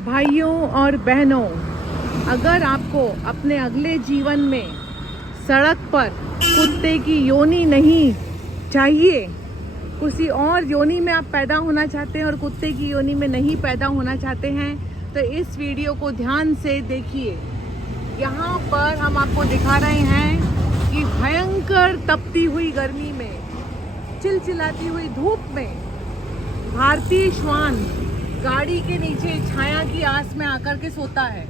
भाइयों और बहनों, अगर आपको अपने अगले जीवन में सड़क पर कुत्ते की योनि नहीं चाहिए, किसी और योनि में आप पैदा होना चाहते हैं और कुत्ते की योनि में नहीं पैदा होना चाहते हैं, तो इस वीडियो को ध्यान से देखिए। यहाँ पर हम आपको दिखा रहे हैं कि भयंकर तपती हुई गर्मी में, चिलचिलाती हुई धूप में भारतीय श्वान गाड़ी के नीचे छाया की आस में आकर के सोता है।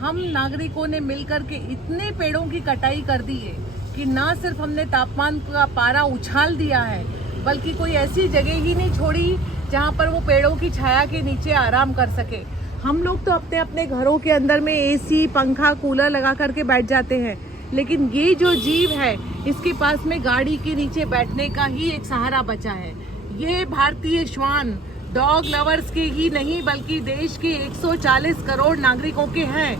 हम नागरिकों ने मिलकर के इतने पेड़ों की कटाई कर दी है कि ना सिर्फ हमने तापमान का पारा उछाल दिया है, बल्कि कोई ऐसी जगह ही नहीं छोड़ी जहाँ पर वो पेड़ों की छाया के नीचे आराम कर सके। हम लोग तो अपने अपने घरों के अंदर में एसी, पंखा, कूलर लगा करके बैठ जाते हैं, लेकिन ये जो जीव है इसके पास में गाड़ी के नीचे बैठने का ही एक सहारा बचा है। ये भारतीय श्वान डॉग लवर्स के ही नहीं बल्कि देश के 140 करोड़ नागरिकों के हैं।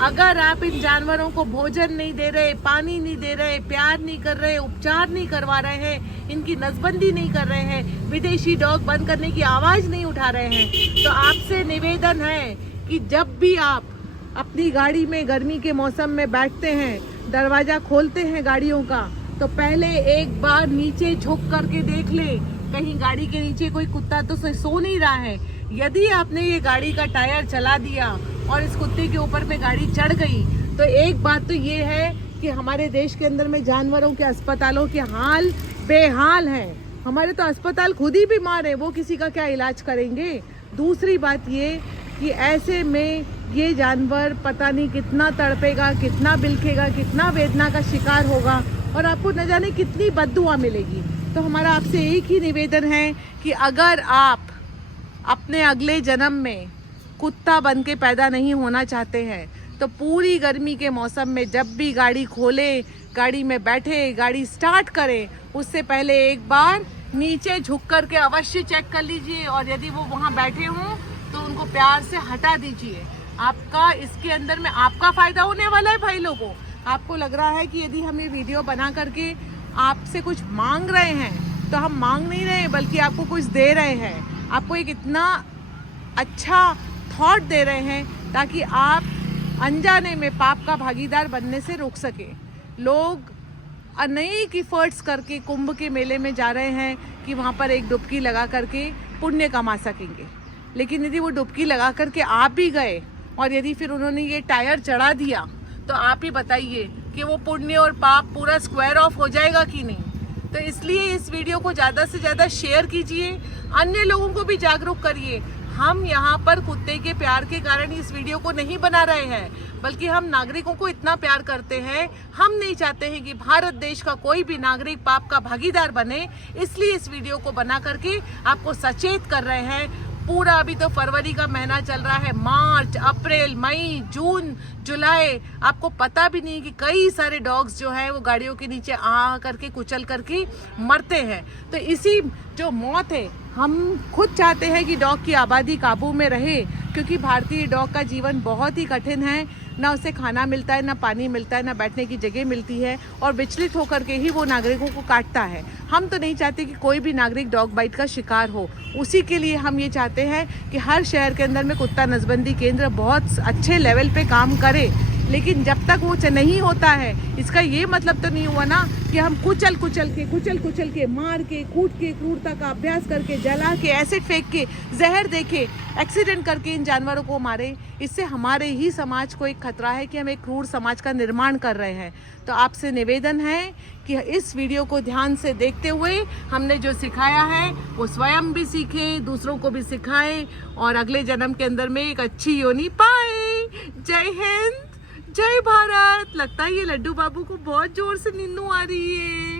अगर आप इन जानवरों को भोजन नहीं दे रहे, पानी नहीं दे रहे, प्यार नहीं कर रहे, उपचार नहीं करवा रहे हैं, इनकी नसबंदी नहीं कर रहे हैं, विदेशी डॉग बंद करने की आवाज़ नहीं उठा रहे हैं, तो आपसे निवेदन है कि जब भी आप अपनी गाड़ी में गर्मी के मौसम में बैठते हैं, दरवाज़ा खोलते हैं गाड़ियों का, तो पहले एक बार नीचे झुक करके देख लें, कहीं गाड़ी के नीचे कोई कुत्ता तो सो नहीं रहा है। यदि आपने ये गाड़ी का टायर चला दिया और इस कुत्ते के ऊपर में गाड़ी चढ़ गई, तो एक बात तो ये है कि हमारे देश के अंदर में जानवरों के अस्पतालों के हाल बेहाल हैं। हमारे तो अस्पताल खुद ही बीमार है, वो किसी का क्या इलाज करेंगे। दूसरी बात ये कि ऐसे में ये जानवर पता नहीं कितना तड़पेगा, कितना बिलखेगा, कितना वेदना का शिकार होगा और आपको न जाने कितनी बद्दुआ मिलेगी। तो हमारा आपसे एक ही निवेदन है कि अगर आप अपने अगले जन्म में कुत्ता बन के पैदा नहीं होना चाहते हैं, तो पूरी गर्मी के मौसम में जब भी गाड़ी खोलें, गाड़ी में बैठे, गाड़ी स्टार्ट करें, उससे पहले एक बार नीचे झुक कर के अवश्य चेक कर लीजिए और यदि वो वहाँ बैठे हों तो उनको प्यार से हटा दीजिए। आपका इसके अंदर में आपका फ़ायदा होने वाला है। भाई लोगों, आपको लग रहा है कि यदि हम ये वीडियो बना करके आपसे कुछ मांग रहे हैं, तो हम मांग नहीं रहे बल्कि आपको कुछ दे रहे हैं। आपको एक इतना अच्छा थॉट दे रहे हैं ताकि आप अनजाने में पाप का भागीदार बनने से रोक सके। लोग अनेक एफर्ट्स करके कुंभ के मेले में जा रहे हैं कि वहाँ पर एक डुबकी लगा करके पुण्य कमा सकेंगे, लेकिन यदि वो डुबकी लगा करके आप भी गए और यदि फिर उन्होंने ये टायर चढ़ा दिया, तो आप ही बताइए कि वो पुण्य और पाप पूरा स्क्वायर ऑफ हो जाएगा कि नहीं। तो इसलिए इस वीडियो को ज़्यादा से ज़्यादा शेयर कीजिए, अन्य लोगों को भी जागरूक करिए। हम यहाँ पर कुत्ते के प्यार के कारण इस वीडियो को नहीं बना रहे हैं, बल्कि हम नागरिकों को इतना प्यार करते हैं, हम नहीं चाहते हैं कि भारत देश का कोई भी नागरिक पाप का भागीदार बने, इसलिए इस वीडियो को बना करके आपको सचेत कर रहे हैं। पूरा अभी तो फरवरी का महीना चल रहा है, मार्च, अप्रैल, मई, जून, जुलाई, आपको पता भी नहीं कि कई सारे डॉग्स जो है वो गाड़ियों के नीचे आ करके कुचल करके मरते हैं। तो इसी जो मौत है, हम खुद चाहते हैं कि डॉग की आबादी काबू में रहे, क्योंकि भारतीय डॉग का जीवन बहुत ही कठिन है। ना उसे खाना मिलता है, ना पानी मिलता है, ना बैठने की जगह मिलती है और विचलित होकर के ही वो नागरिकों को काटता है। हम तो नहीं चाहते कि कोई भी नागरिक डॉग बाइट का शिकार हो। उसी के लिए हम ये चाहते हैं कि हर शहर के अंदर में कुत्ता नसबंदी केंद्र बहुत अच्छे लेवल पे काम करे, लेकिन जब तक वो नहीं होता है, इसका ये मतलब तो नहीं हुआ ना कि हम कुचल कुचल के मार के, कूट के, क्रूरता का अभ्यास करके, जला के, एसिड फेंक के, जहर देके, एक्सीडेंट करके इन जानवरों को मारे। इससे हमारे ही समाज को एक खतरा है कि हम एक क्रूर समाज का निर्माण कर रहे हैं। तो आपसे निवेदन है कि इस वीडियो को ध्यान से देखते हुए हमने जो सिखाया है वो स्वयं भी सीखें, दूसरों को भी सिखाएं और अगले जन्म के अंदर में एक अच्छी योनि पाए। जय हिंद, जय भारत। लगता है ये लड्डू बाबू को बहुत जोर से नींद आ रही है।